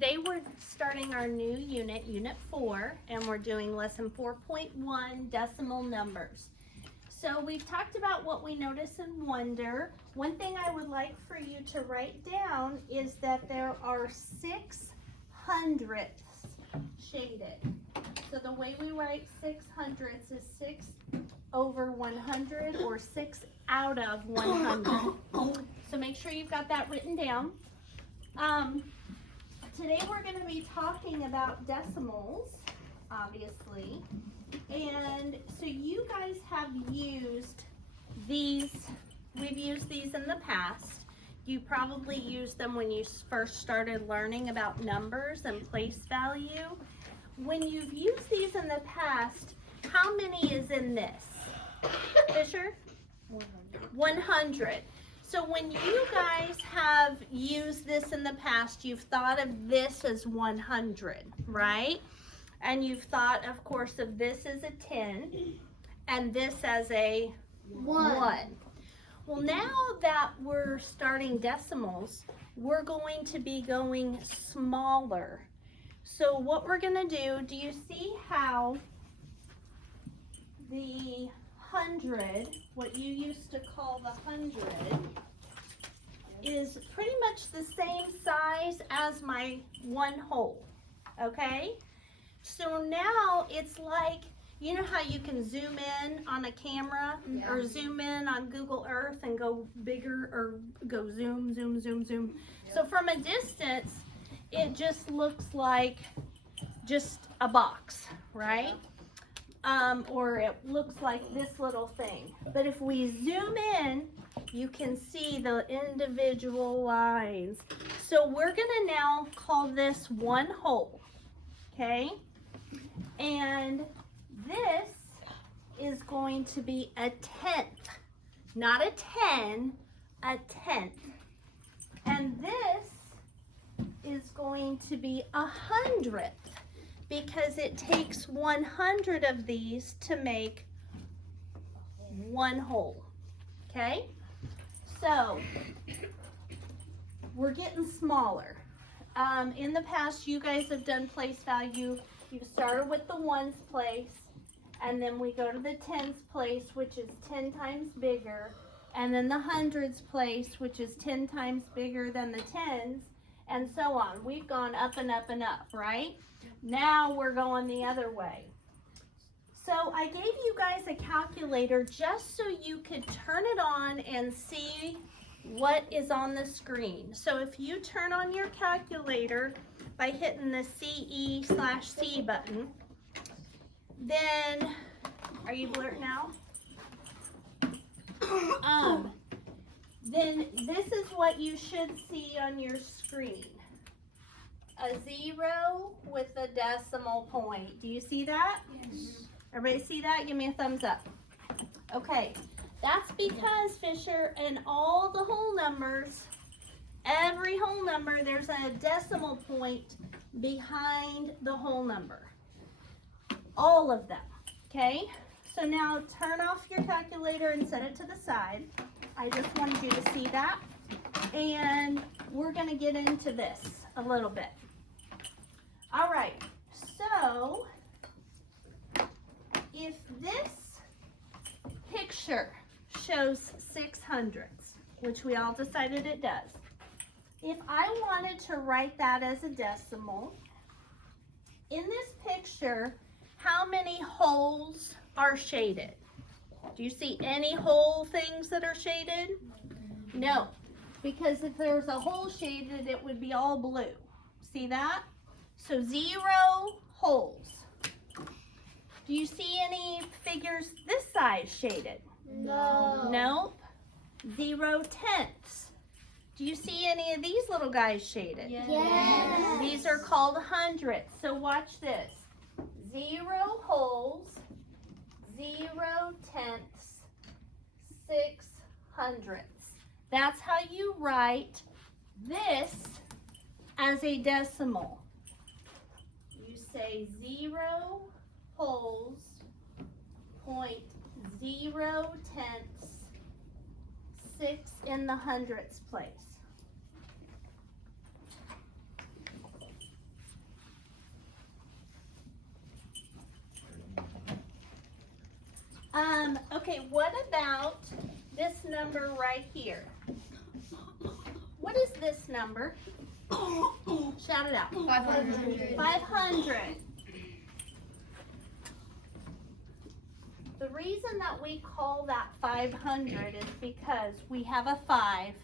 today we're starting our new unit, Unit 4, and we're doing Lesson 4.1, decimal numbers. So we've talked about what we notice and wonder. One thing I would like for you to write down is that there are 6 hundredths shaded. So the way we write 6 hundredths is 6 over 100 or 6 out of 100. So make sure you've got that written down. Today we're going to be talking about decimals, obviously. And so you guys have used these, we've used these in the past. You probably used them when you first started learning about numbers and place value. When you've used these in the past, how many is in this? Fisher? 100. So when you guys have used this in the past, you've thought of this as 100, right? And you've thought, of course, of this as a 10 and this as a 1. Well, now that we're starting decimals, we're going to be going smaller. So what we're going to do you see how the 100, what you used to call the 100, is pretty much the same size as my 1 whole, okay? So now it's like, you know how you can zoom in on a camera or zoom in on Google Earth and go bigger or go zoom, zoom, zoom, zoom. So from a distance, it just looks like just a box, right? Or it looks like this little thing. But if we zoom in, you can see the individual lines. So we're gonna now call this 1 whole, okay? And this is going to be a 10th, not a 10, a 10th. And this is going to be 100th because it takes 100 of these to make 1 whole, okay? So we're getting smaller. In the past, you guys have done place value. You started with the ones place, and then we go to the tens place, which is 10 times bigger, and then the hundreds place, which is 10 times bigger than the tens, and so on. We've gone up and up and up, right? Now we're going the other way. So I gave you guys a calculator just so you could turn it on and see what is on the screen. So if you turn on your calculator by hitting the CE/C button, then, are you blurting out? Then this is what you should see on your screen. A 0 with a decimal point. Do you see that? Yes. Everybody see that? Give me a thumbs up. Okay, that's because, Fisher, in all the whole numbers, every whole number, there's a decimal point behind the whole number. All of them, okay? So now turn off your calculator and set it to the side. I just wanted you to see that. And we're gonna get into this a little bit. All right, so if this picture shows 6 hundredths, which we all decided it does, if I wanted to write that as a decimal, in this picture, how many holes are shaded? Do you see any whole things that are shaded? No, because if there's a hole shaded, it would be all blue. See that? So 0 holes. Do you see any figures this size shaded? No. Nope. 0 tenths. Do you see any of these little guys shaded? Yes. These are called hundredths. So watch this. 0 holes, 0 tenths, 6 hundredths. That's how you write this as a decimal. You say 0 holes, 0.0 tenths, 6 in the hundredths place. Okay, what about this number right here? What is this number? Shout it out. 500. 500. The reason that we call that 500 is because we have a 5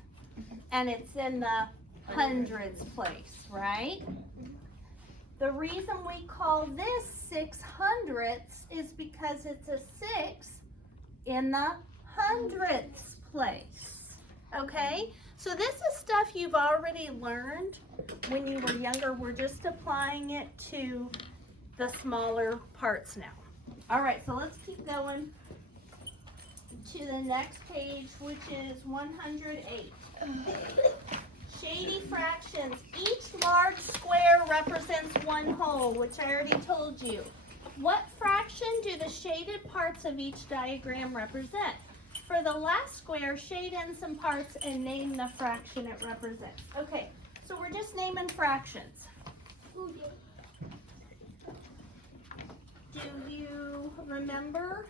and it's in the hundreds place, right? The reason we call this 600ths is because it's a 6 in the hundredths place, okay? So this is stuff you've already learned when you were younger. We're just applying it to the smaller parts now. All right, so let's keep going to the next page, which is 108. Shady fractions. Each large square represents one whole, which I already told you. What fraction do the shaded parts of each diagram represent? For the last square, shade in some parts and name the fraction it represents. Okay, so we're just naming fractions. Do you remember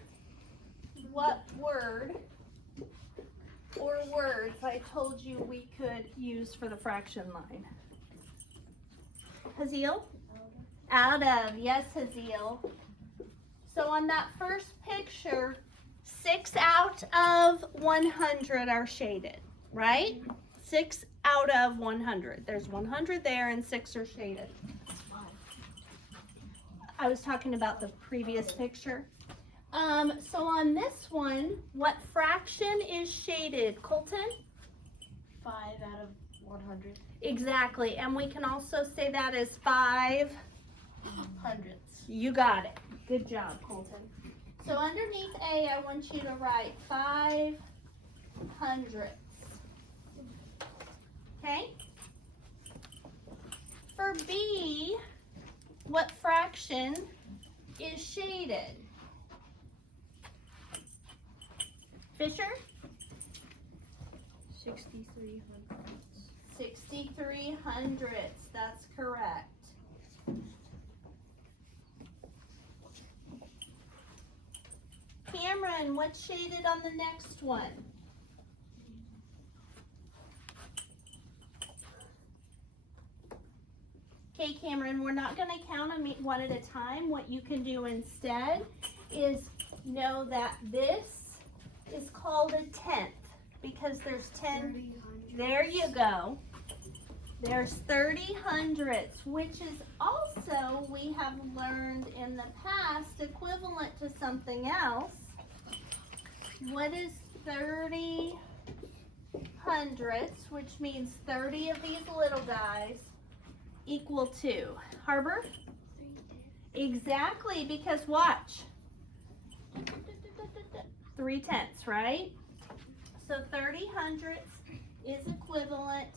what word or words I told you we could use for the fraction line? Haziel? Out of, yes, Haziel. So on that first picture, 6 out of 100 are shaded, right? 6 out of 100. There's 100 there and 6 are shaded. I was talking about the previous picture. So on this one, what fraction is shaded, Colton? 5 out of 100. Exactly, and we can also say that as 5 Hundredths. You got it. Good job, Colton. So underneath A, I want you to write 5 hundredths. Okay? For B, what fraction is shaded? Fisher? 63 hundredths. 63 hundredths. That's correct. Cameron, what's shaded on the next one? Okay, Cameron, we're not going to count them one at a time. What you can do instead is know that this is called a tenth because there's 10. There you go. There's 30 hundredths, which is also, we have learned in the past, equivalent to something else. What is 30 hundredths, which means 30 of these little guys, equal to? Harbor? 3/10. Exactly, because watch. 3/10, right? So 30 hundredths is equivalent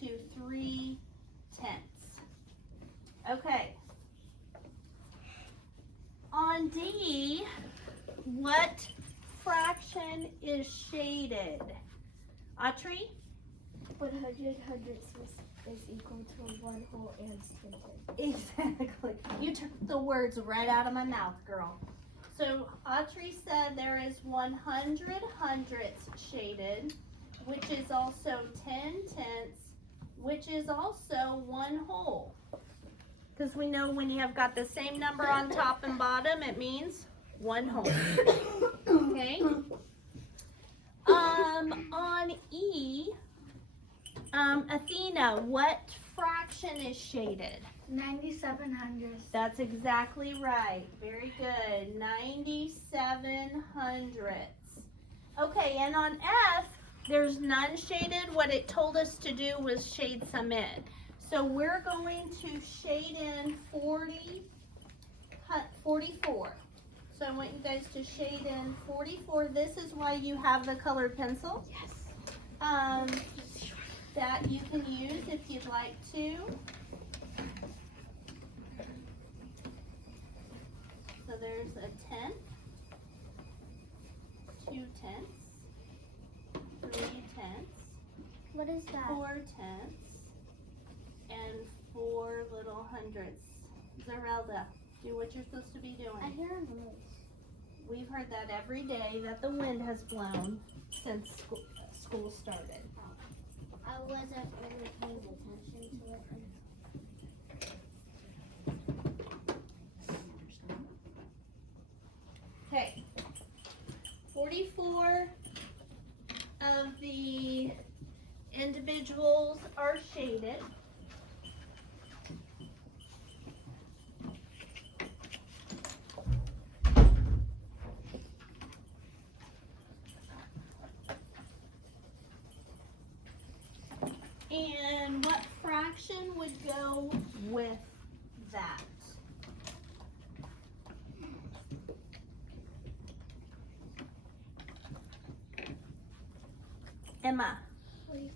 to 3/10. Okay. On D, what fraction is shaded? Autrey? 100 hundredths is equal to 1 whole and 10 tenths. Exactly. You took the words right out of my mouth, girl. So Autrey said there is 100 hundredths shaded, which is also 10 tenths, which is also 1 whole. Because we know when you have got the same number on top and bottom, it means 1 whole. Okay? On E, Athena, what fraction is shaded? 97 hundredths. That's exactly right. Very good. 97 hundredths. Okay, and on F, there's none shaded. What it told us to do was shade some in. So we're going to shade in 44. So I want you guys to shade in 44. This is why you have the colored pencil. Yes. That you can use if you'd like to. So there's a tenth, 2 tenths, 3 tenths, What is that? 4 tenths, and 4 little hundredths. Zerelda, do what you're supposed to be I doing. hear a noise. We've heard that every day that the wind has blown since school started. I wasn't really paying attention to it. Okay, 44 of the individuals are shaded. And what fraction would go with that? Emma. 4,400.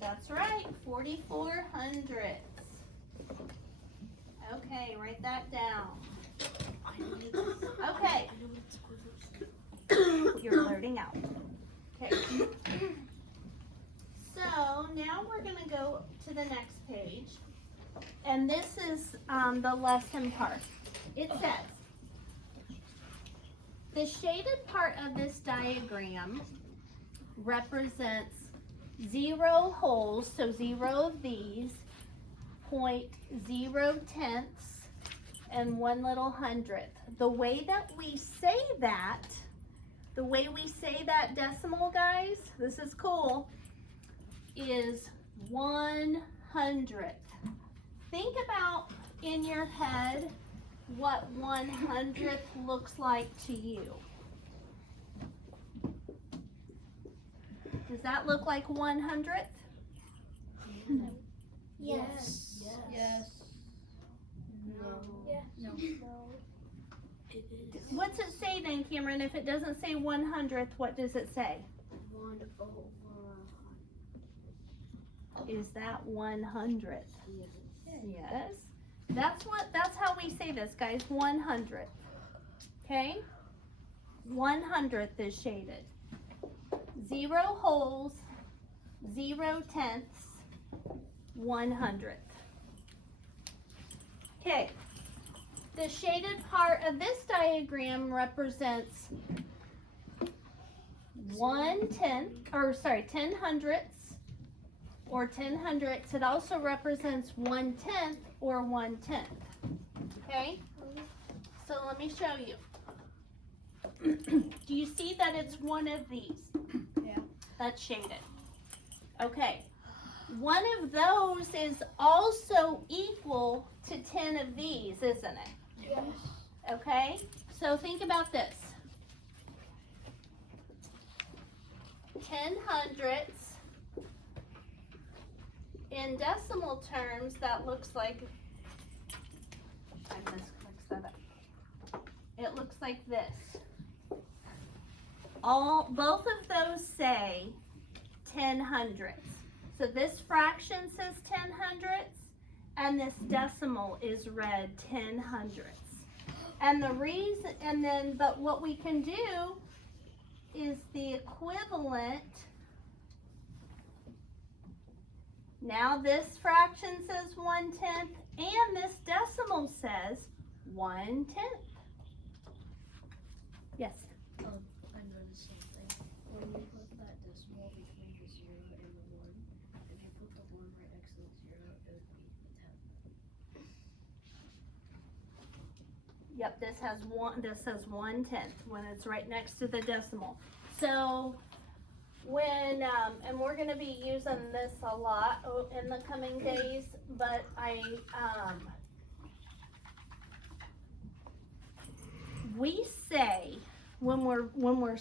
That's right, 4,400. Okay, write that down. Okay. You're blurting out. Okay. So now we're going to go to the next page. And this is the lesson part. It says, the shaded part of this diagram represents 0 holes, so 0 of these, 0.0 tenths, and 1 little hundredth. The way that we say that, decimal, guys, this is cool, is 1/100th. Think about in your head what 1/100th looks like to you. Does that look like 1/100th? Yes. Yes. No. Yes. No. No. It is. What's it say then, Cameron? If it doesn't say 1/100th, what does it say? 1 over. Is that 1/100th? Yes. Yes. That's how we say this, guys. 100th. Okay? 100th is shaded. 0 holes, 0 tenths, 1/100th. Okay. The shaded part of this diagram represents 10 hundredths or 10 hundredths. It also represents 1/10 or 1/10. Okay? So let me show you. Do you see that it's one of these? Yeah. That's shaded. Okay. One of those is also equal to 10 of these, isn't it? Yes. Okay? So think about this. 10 hundredths. In decimal terms, that looks like, I misclicked that up. It looks like this. Both of those say 10 hundredths. So this fraction says 10 hundredths, and this decimal is read 10 hundredths. And the reason, but what we can do is the equivalent. Now this fraction says 1/10, and this decimal says 1/10. Yes. I noticed something. When you put that decimal between the 0 and the 1, if you put the 1 right next to the 0, it would be 10. Yep, this says 1/10 when it's right next to the decimal. So when, and we're gonna be using this a lot in the coming days, but we say when we're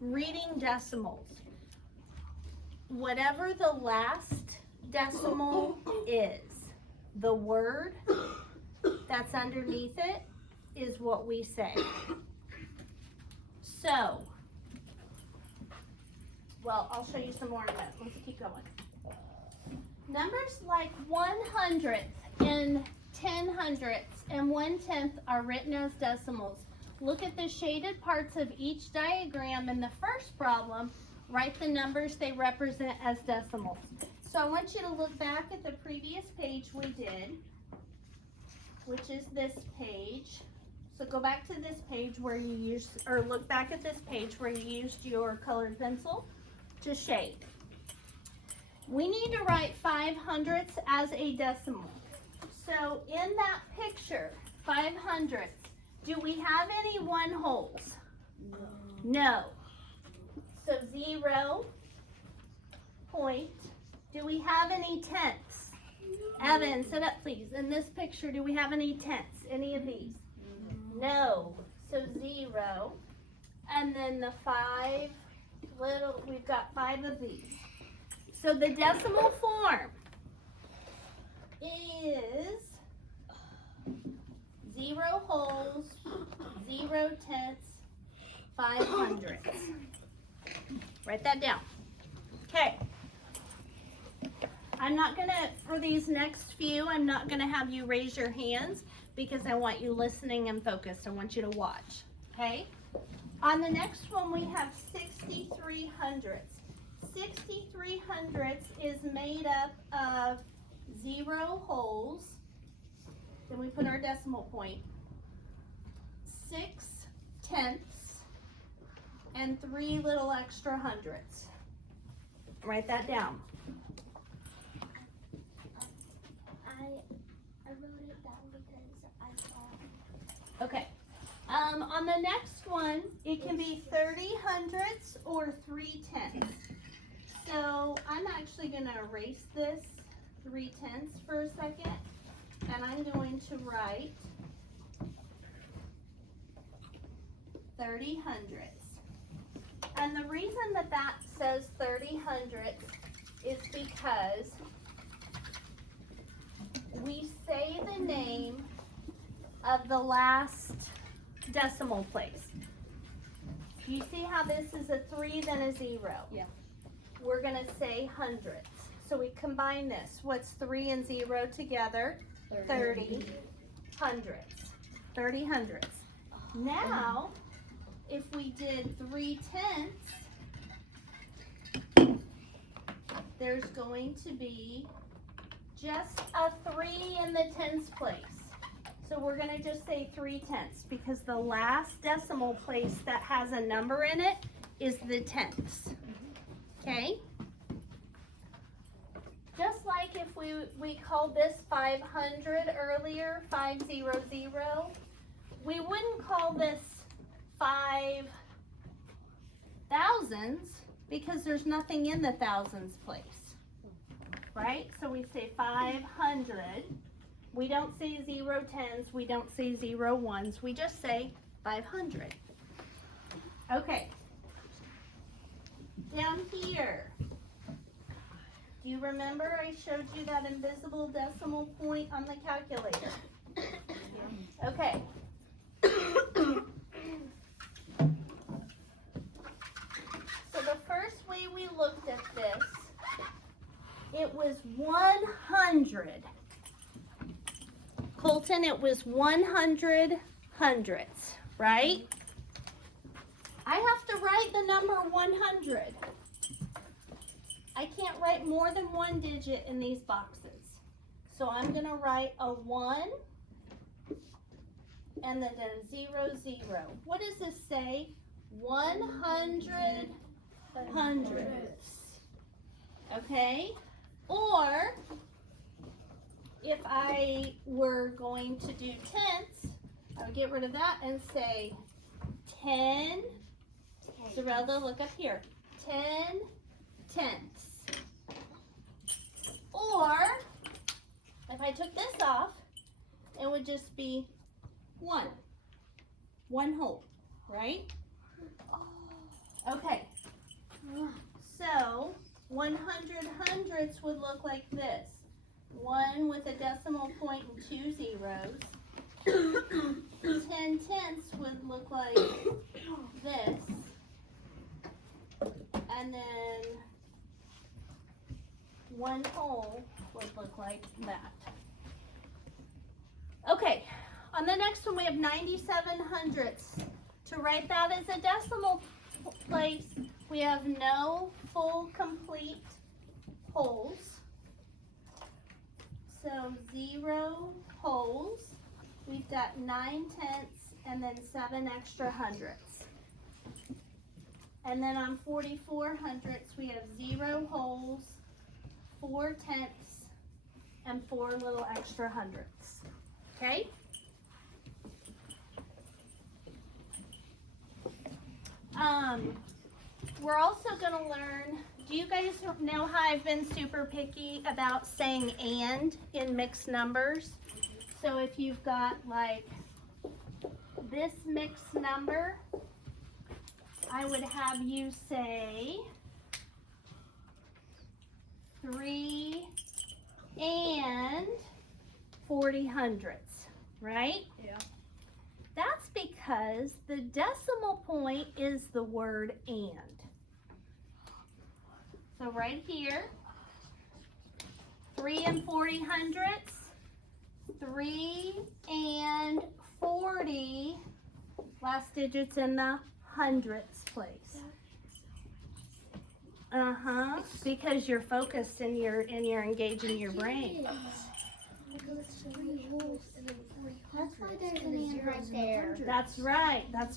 reading decimals, whatever the last decimal is, the word that's underneath it is what we say. So, well, I'll show you some more in a minute. Let's keep going. Numbers like 1/100th and 10 hundredths and 1/10 are written as decimals. Look at the shaded parts of each diagram in the first problem. Write the numbers they represent as decimals. So I want you to look back at the previous page we did, which is this page. So go back to this page where you used, or look back at this page where you used your colored pencil to shade. We need to write 5/100ths as a decimal. So in that picture, 5/100ths, do we have any 1/2s? No. So 0 point. Do we have any tenths? Evan, sit up please. In this picture, do we have any tenths? Any of these? No. So 0. And then the 5 little, we've got 5 of these. So the decimal form is 0 wholes, 0 tenths, 5/100ths. Write that down. Okay. I'm not gonna, for these next few, I'm not gonna have you raise your hands because I want you listening and focused. I want you to watch, okay? On the next one, we have 63/100ths. 63/100ths is made up of 0 wholes, then we put our decimal point, 6 tenths, and 3 little extra hundredths. Write that down. I wrote it down because I saw. Okay. On the next one, it can be 30/100ths or 3/10ths. So I'm actually going to erase this 3/10ths for a second, and I'm going to write 30/100ths. And the reason that that says 30/100ths is because we say the name of the last decimal place. You see how this is a 3 then a 0? Yeah. We're going to say hundredths. So we combine this. What's 3 and 0 together? 30 hundredths. 30/100ths. Now, if we did 3/10ths, there's going to be just a 3 in the tens place. So we're going to just say 3/10ths because the last decimal place that has a number in it is the tenths. Okay? Just like if we called this 500 earlier, 500, we wouldn't call this 5,000s because there's nothing in the thousands place. Right? So we say 500. We don't say 0/10s. We don't say 0/1s. We just say 500. Okay. Down here. Do you remember I showed you that invisible decimal point on the calculator? Okay. So the first way we looked at this, it was 100. Colton, it was 100 hundredths, right? I have to write the number 100. I can't write more than one digit in these boxes. So I'm going to write a 1 and then a 0, 0. What does this say? 100 hundredths. Okay? Or if I were going to do tenths, I would get rid of that and say 10. Zerelda, look up here. 10 tenths. Or if I took this off, it would just be 1. 1 whole, right? Okay. So 100 hundredths would look like this. 1 with a decimal point and 2 zeros. 10 tenths would look like this. And then 1 whole would look like that. Okay, on the next one we have 97 hundredths. To write that as a decimal place, we have no full complete wholes. So 0 wholes. We've got 9 tenths and then 7 extra hundredths. And then on 44 hundredths, we have 0 wholes, 4 tenths, and 4 little extra hundredths. Okay? We're also going to learn, do you guys know how I've been super picky about saying and in mixed numbers? So if you've got like this mixed number, I would have you say 3 and 40 hundredths, right? Yeah. That's because the decimal point is the word and. So right here, 3 and 40 hundredths, 3 and 40, last digits in the hundredths place. Because you're focused and you're engaging your brain. Because it's 3 wholes and then 40 That's why hundredths there's and an then and zeros right and there. hundreds. That's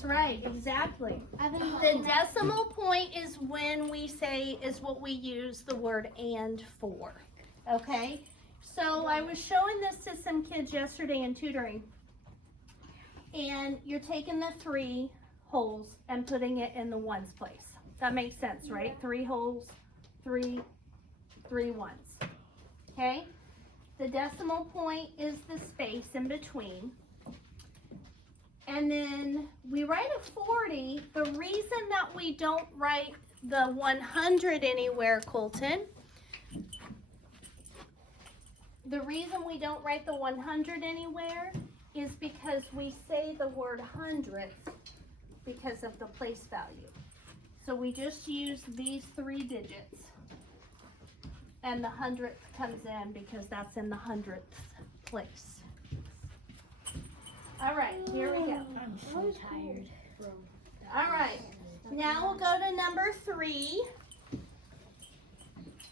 right, exactly. I've been The looking at decimal point is when we say, is what we use the word and for, okay? So I was showing this to some kids yesterday in tutoring, and you're taking the 3 wholes and putting it in the ones place. That makes sense, right? 3 wholes, 3 ones, okay? The decimal point is the space in between. And then we write a 40. The reason that we don't write the 100 anywhere, Colton, the reason we don't write the 100 anywhere is because we say the word hundredth because of the place value. So we just use these 3 digits. And the hundredth comes in because that's in the hundredth place. All right, here we go. I'm so tired from All right, now we'll go to number 3.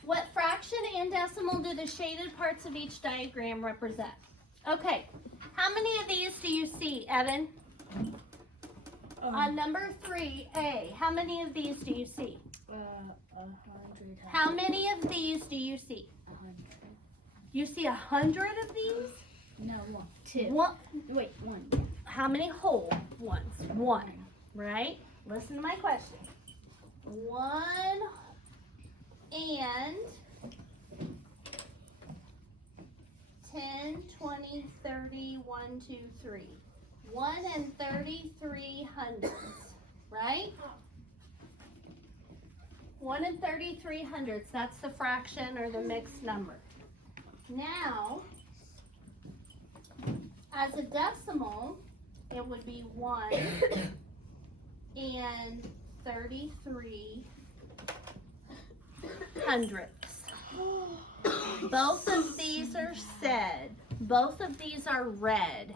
What fraction and decimal do the shaded parts of each diagram represent? Okay, how many of these do you see, Evan? On number 3A, how many of these do you see? 100. How many of these do you see? 100. You see 100 of these? No, 1. 2. One. Wait, 1. How many whole ones? 1, right? Listen to my question. 1 and 10, 20, 30, 1, 2, 3. 1 and 33 hundredths, right? 1 and 33 hundredths, that's the fraction or the mixed number. Now, as a decimal, it would be 1 and 33 hundredths. Both of these are said. Both of these are read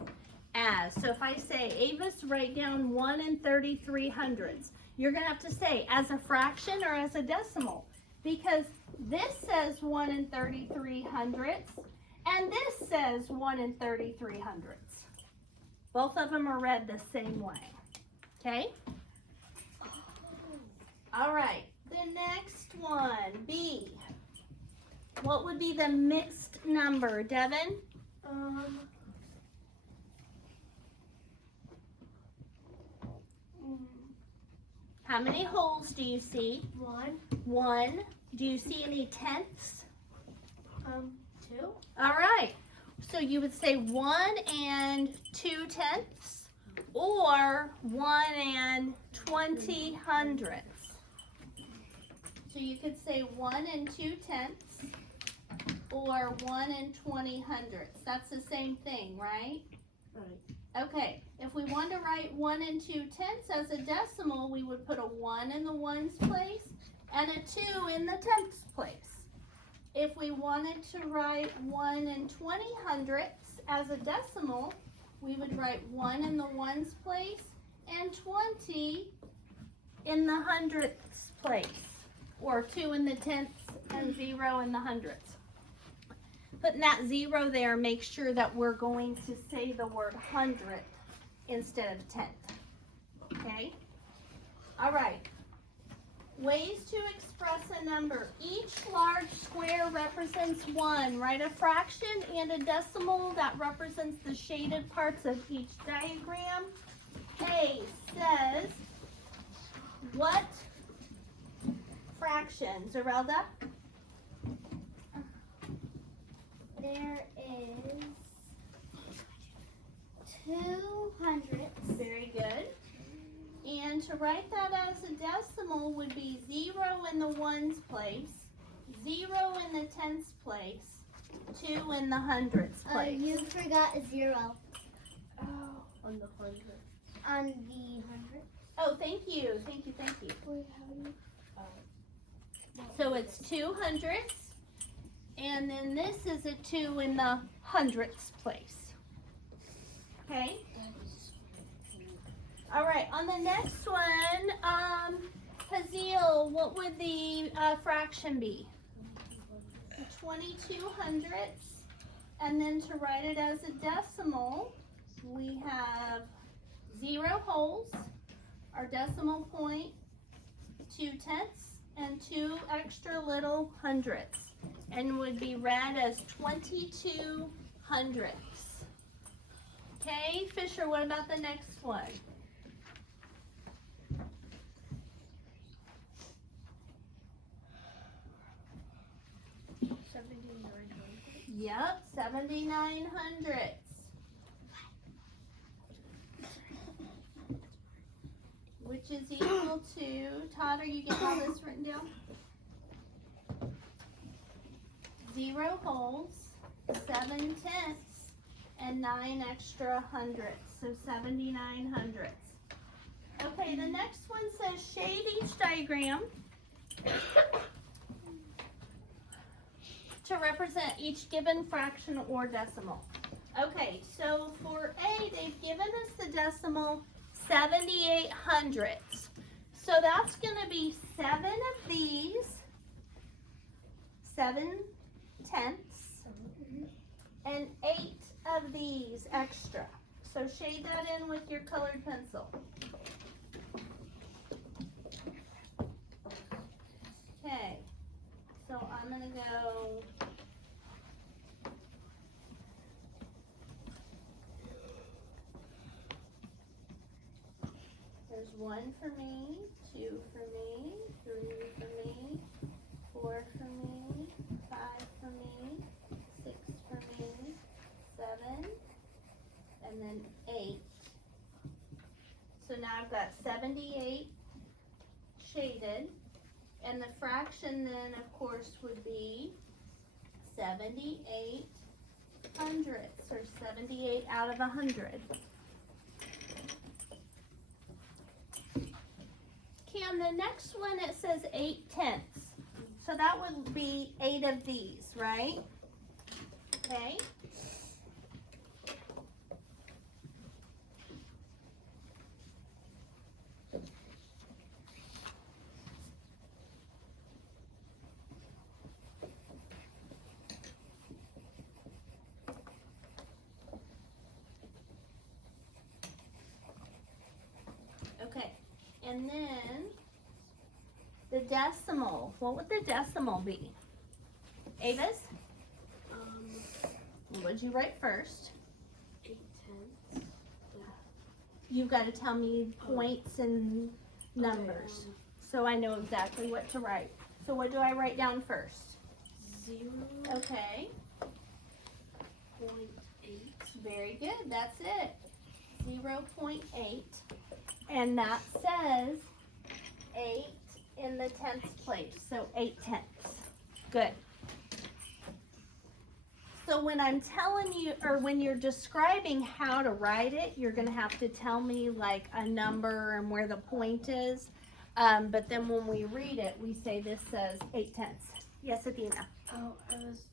as. So if I say, Avis, write down 1 and 33 hundredths, you're going to have to say as a fraction or as a decimal. Because this says 1 and 33 hundredths, and this says 1 and 33 hundredths. Both of them are read the same way. Okay? All right. The next one, B. What would be the mixed number, Devin? How many wholes do you see? 1, 1. Do you see any tenths? 2. All right. So you would say 1 and 2 tenths or 1 and 20 hundredths. So you could say 1 and 2 tenths or 1 and 20 hundredths. That's the same thing, right? Right. Okay. If we want to write 1 and 2 tenths as a decimal, we would put a 1 in the ones place and a 2 in the tenths place. If we wanted to write 1 and 20 hundredths as a decimal, we would write 1 in the ones place and 20 in the hundredths place, or 2 in the tenths and 0 in the hundredths. Putting that 0 there makes sure that we're going to say the word hundredth instead of tenth. Okay? All right. Ways to express a number. Each large square represents one. Write a fraction and a decimal that represents the shaded parts of each diagram. A says, what fraction? Zerelda? There is 200. Very good. And to write that as a decimal would be 0 in the ones place, 0 in the tenths place, 2 in the hundredths place. You forgot a 0 On the 100. on the 100. Oh, thank you, thank you, thank you. Wait, how do you? So it's 2 hundredths, and then this is a 2 in the hundredths place. Okay? All right, on the next one, Haziel, what would the fraction be? 22 hundredths. And then to write it as a decimal, we have 0 wholes, our decimal point, 2 tenths, and 2 extra little hundredths. And would be read as 22 hundredths. Okay, Fisher, what about the next one? Yep, 79 hundredths. Which is equal to, Todd, are you getting all this written down? 0 wholes, 7 tenths, and 9 extra hundredths, so 79 hundredths. Okay, the next one says shade each diagram to represent each given fraction or decimal. Okay, so for A, they've given us the decimal 78 hundredths. So that's going to be 7 of these, 7 tenths, and 8 of these extra. So shade that in with your colored pencil. Okay, so I'm going to go there's 1 for me, 2 for me, 3 for me, 4 for me, 5 for me, 6 for me, 7, and then 8. So now I've got 78 shaded, and the fraction then of course would be 78 hundredths, or 78 out of 100. Cam, the next one it says 8 tenths. So that would be 8 of these, right? Okay. Okay, and then the decimal. What would the decimal be? Avis? What would you write first? 8 tenths. You've got to tell me points and numbers, so I know exactly what to write. So what do I write down first? 0.8. Okay, very good, that's it. 0.8. And that says 8 in the tenths place, so 8 tenths. Good. So when I'm telling you, or when you're describing how to write it, you're going to have to tell me like a number and where the point is. But then when we read it, we say this says 8 tenths. Yes, Athena. Oh, I was.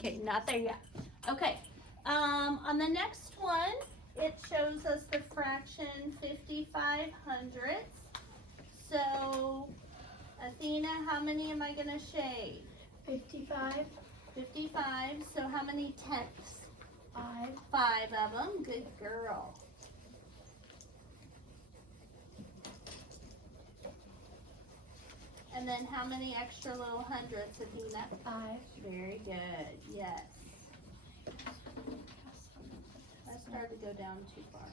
Okay, not there yet. Okay. On the next one, it shows us the fraction 55 hundredths. So, Athena, how many am I going to shade? 55. 55. So how many tenths? 5. 5 of them. Good girl. And then how many extra little hundreds, Athena? 5. Very good, yes. I started to go down too far.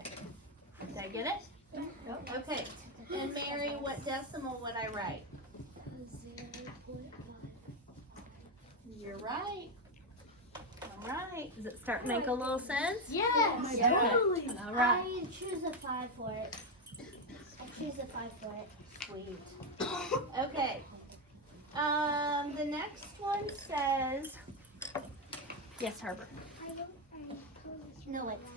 Okay. Did I get it? Nope. Okay. And Mary, what decimal would I write? 0.9. You're right. All right. Does it start to make a little sense? Yes, Yeah. totally. All right. I choose a 5 for it. I choose a 5 for it. Sweet. Okay. The next one says, yes, Harper. No, it's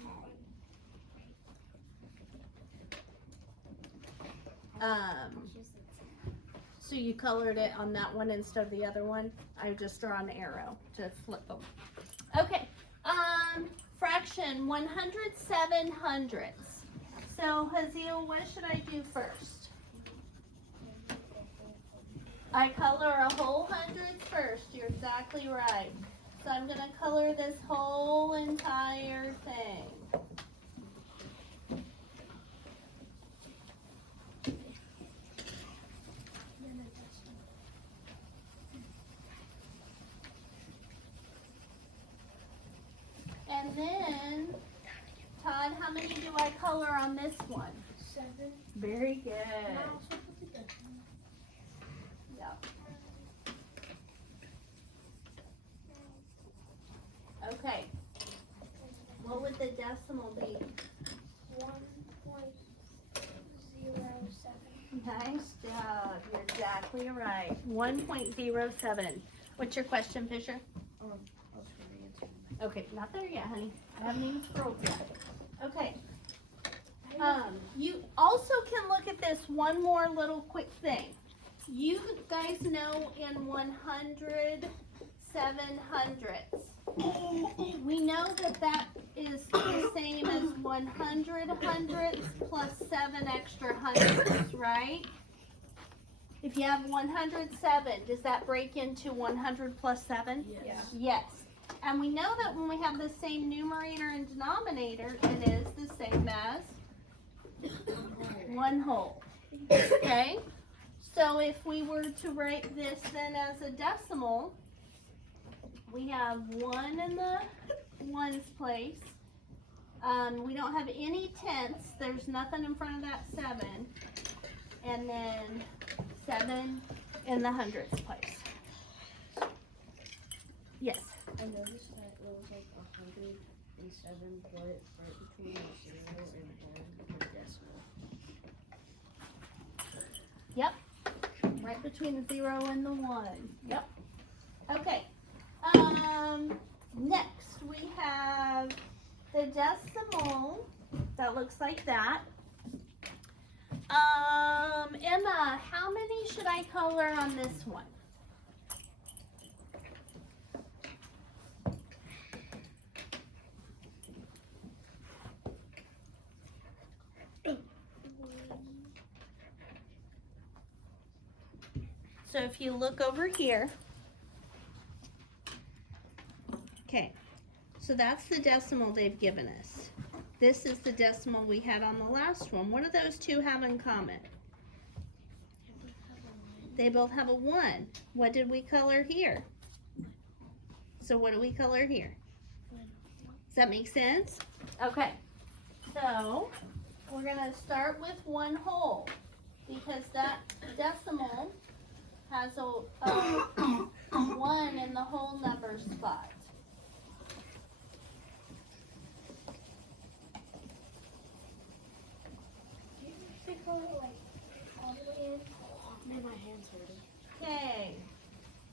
So you colored it on that one instead of the other one? I just draw an arrow to flip them. Okay. Fraction 107 hundredths. So Haziel, what should I do first? I color a whole hundredth first. You're exactly right. So I'm going to color this whole entire thing. And then, Todd, how many do I color on this one? 7. Very good. Yep. Okay. What would the decimal be? 1.07. Nice job. You're exactly right. 1.07. What's your question, Fisher? I'll try to answer. Okay, not there yet, honey. I haven't even scrolled yet. Okay. You also can look at this one more little quick thing. You guys know in 100, 7 hundredths. We know that that is the same as 100 hundredths plus 7 extra hundredths, right? If you have 107, does that break into 100 plus 7? Yes. Yes. And we know that when we have the same numerator and denominator, it is the same as 1 whole. Okay? So if we were to write this then as a decimal, we have 1 in the ones place. We don't have any tenths. There's nothing in front of that 7. And then 7 in the hundredths place. Yes. I noticed that it was like 107, but right between the 0 and 1 for decimal. Yep. Right between the 0 and the 1. Yep. Okay. Next we have the decimal that looks like that. Emma, how many should I color on this one? So if you look over here, okay, so that's the decimal they've given us. This is the decimal we had on the last one. What do those two have in common? They both have a 1. What did we color here? So what do we color here? Does that make sense? Okay, so we're going to start with 1 whole because that decimal has a 1 in the whole number spot. Made my hands hurting. Okay,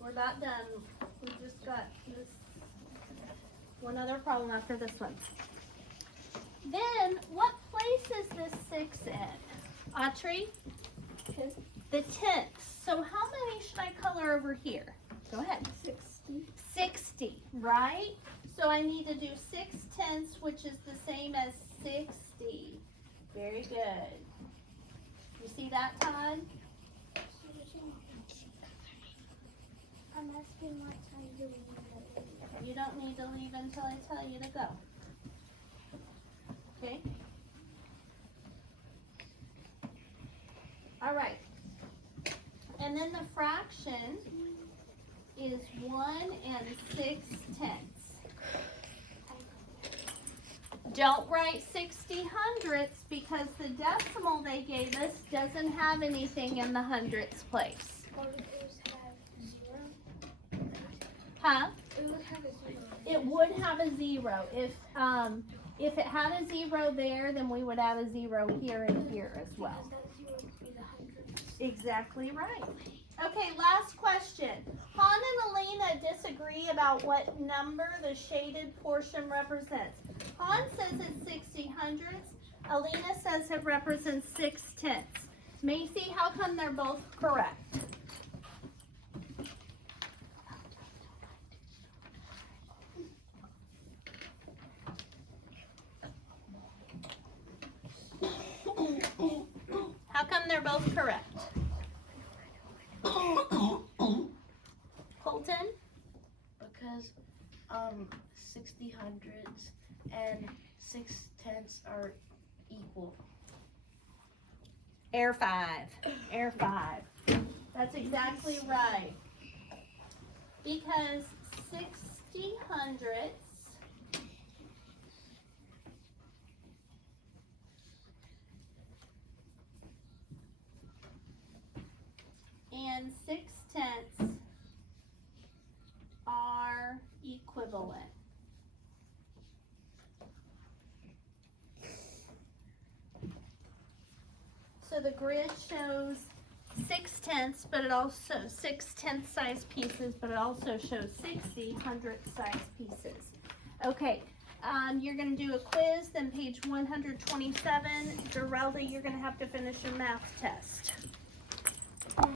we're not done. We just got this one other problem after this one. Then, what place is this 6 in? Autrey? The tenths. So how many should I color over here? Go ahead. 60. 60, right? So I need to do 6/10, which is the same as 60. Very good. You see that, Todd? I'm asking what time do we need to leave? You don't need to leave until I tell you to go. Okay? All right. And then the fraction is 1 6/10. Don't write 60/100 because the decimal they gave us doesn't have anything in the hundredths place. Or it would have 0. Huh? It would have a 0. It would have a 0. If it had a 0 there, then we would add a 0 here and here as well. Because that 0 would be the hundredths. Exactly right. Okay, last question. Han and Alina disagree about what number the shaded portion represents. Han says it's 60/100. Alina says it represents 6/10. Macy, how come they're both correct? How come they're both correct? Colton? Because 60/100 and 6/10 are equal. Air 5. Air 5. That's exactly right. Because 60/100 and 6/10 are equivalent. So the grid shows 6/10, but it also 6/10 size pieces, but it also shows 60/100 size pieces. Okay, you're going to do a quiz, then page 127. Geralda, you're going to have to finish your math test.